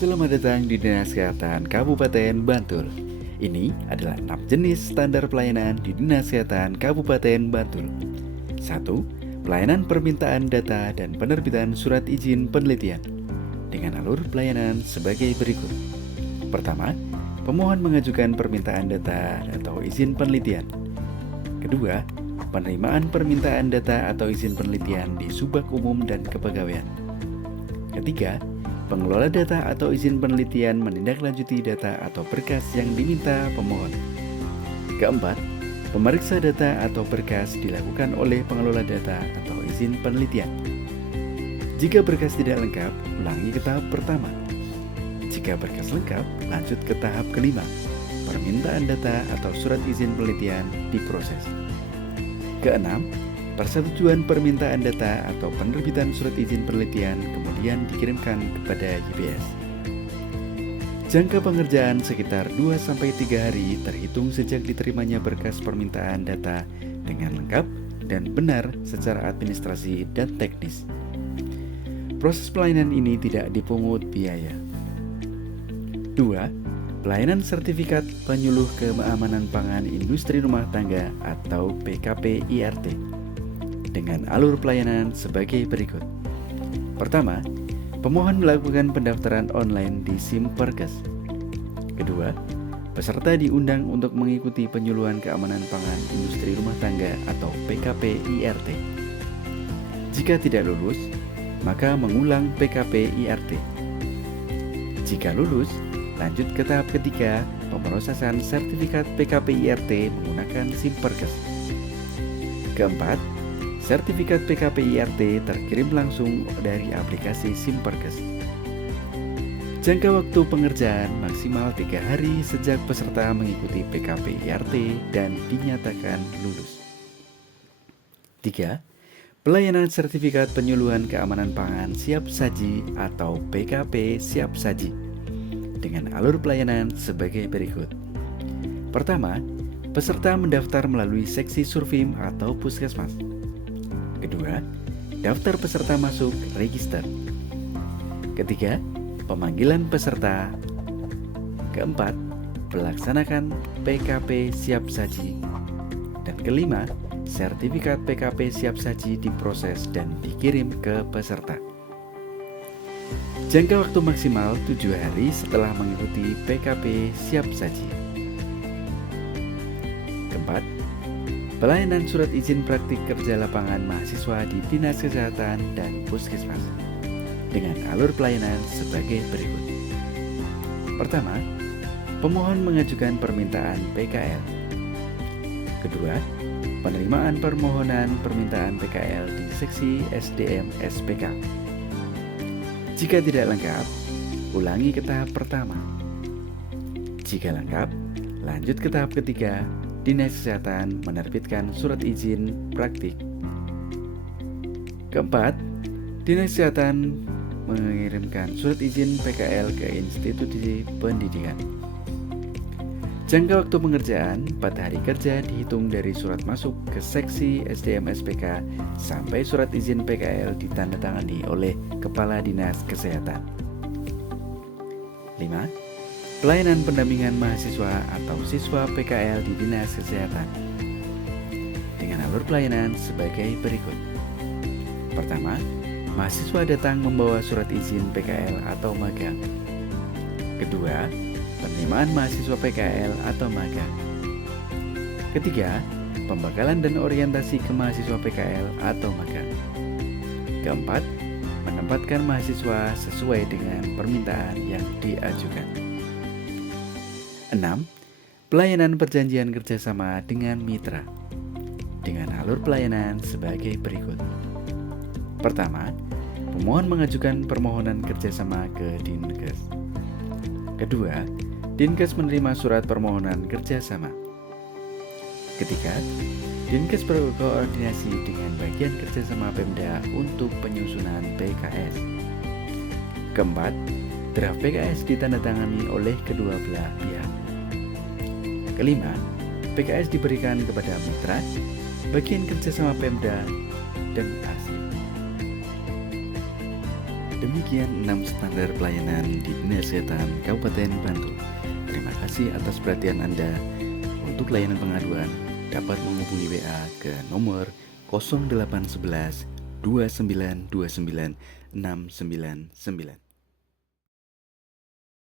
Selamat datang di Dinas Kesehatan Kabupaten Bantul. Ini adalah 6 jenis standar pelayanan di Dinas Kesehatan Kabupaten Bantul. 1. Pelayanan permintaan data dan penerbitan surat izin penelitian dengan alur pelayanan sebagai berikut. Pertama, pemohon mengajukan permintaan data atau izin penelitian. Kedua, penerimaan permintaan data atau izin penelitian di Subak Umum dan Kepegawaian. Ketiga, pengelola data atau izin penelitian menindaklanjuti data atau berkas yang diminta pemohon. Keempat, pemeriksa data atau berkas dilakukan oleh pengelola data atau izin penelitian. Jika berkas tidak lengkap, ulangi ke tahap pertama. Jika berkas lengkap, lanjut ke tahap kelima. Permintaan data atau surat izin penelitian diproses. Keenam, persetujuan permintaan data atau penerbitan surat izin penelitian kemudian dikirimkan kepada YBS. Jangka pengerjaan sekitar 2-3 hari terhitung sejak diterimanya berkas permintaan data dengan lengkap dan benar secara administrasi dan teknis. Proses pelayanan ini tidak dipungut biaya. 2. Pelayanan sertifikat penyuluh keamanan pangan industri rumah tangga atau PKP IRT dengan alur pelayanan sebagai berikut. Pertama, pemohon melakukan pendaftaran online di Simperkes. Kedua, peserta diundang untuk mengikuti penyuluhan keamanan pangan industri rumah tangga atau PKP IRT. Jika tidak lulus, maka mengulang PKP IRT. Jika lulus, lanjut ke tahap ketiga, pemrosesan sertifikat PKP IRT menggunakan Simperkes. Keempat, sertifikat PKP IRT terkirim langsung dari aplikasi Simperkes. Jangka waktu pengerjaan maksimal 3 hari sejak peserta mengikuti PKP IRT dan dinyatakan lulus. 3. Pelayanan sertifikat penyuluhan keamanan pangan siap saji atau PKP siap saji dengan alur pelayanan sebagai berikut. Pertama, peserta mendaftar melalui seksi Survim atau Puskesmas. Kedua, daftar peserta masuk register. Ketiga, pemanggilan peserta. Keempat, melaksanakan PKP siap saji. Dan kelima, sertifikat PKP siap saji diproses dan dikirim ke peserta. Jangka waktu maksimal 7 hari setelah mengikuti PKP siap saji. Keempat, pelayanan surat izin praktik kerja lapangan mahasiswa di Dinas Kesehatan dan Puskesmas dengan alur pelayanan sebagai berikut. Pertama, pemohon mengajukan permintaan PKL. Kedua, penerimaan permohonan permintaan PKL di seksi SDM SPK. Jika tidak lengkap, ulangi ke tahap pertama. Jika lengkap, lanjut ke tahap ketiga. Dinas Kesehatan menerbitkan surat izin praktik. Keempat, Dinas Kesehatan mengirimkan surat izin PKL ke institusi pendidikan. Jangka waktu pengerjaan 4 hari kerja dihitung dari surat masuk ke seksi SDM SPK sampai surat izin PKL ditandatangani oleh Kepala Dinas Kesehatan. 5. Pelayanan pendampingan mahasiswa atau siswa PKL di Dinas Kesehatan dengan alur pelayanan sebagai berikut. Pertama, mahasiswa datang membawa surat izin PKL atau magang. Kedua, penerimaan mahasiswa PKL atau magang. Ketiga, pembekalan dan orientasi ke mahasiswa PKL atau magang. Keempat, menempatkan mahasiswa sesuai dengan permintaan yang diajukan. 6. Pelayanan perjanjian kerjasama dengan mitra dengan alur pelayanan sebagai berikut. Pertama, pemohon mengajukan permohonan kerjasama ke Dinkes. Kedua, Dinkes menerima surat permohonan kerjasama. Ketiga, Dinkes berkoordinasi dengan bagian kerjasama Pemda untuk penyusunan PKS. Keempat, draft PKS ditandatangani oleh kedua belah pihak. Kelima, PKS diberikan kepada mitra, bagian kerjasama Pemda, dan hasil. Demikian 6 standar pelayanan di Dinas Kesehatan Kabupaten Bantul. Terima kasih atas perhatian Anda. Untuk layanan pengaduan, dapat menghubungi WA ke nomor 0811 2929 699.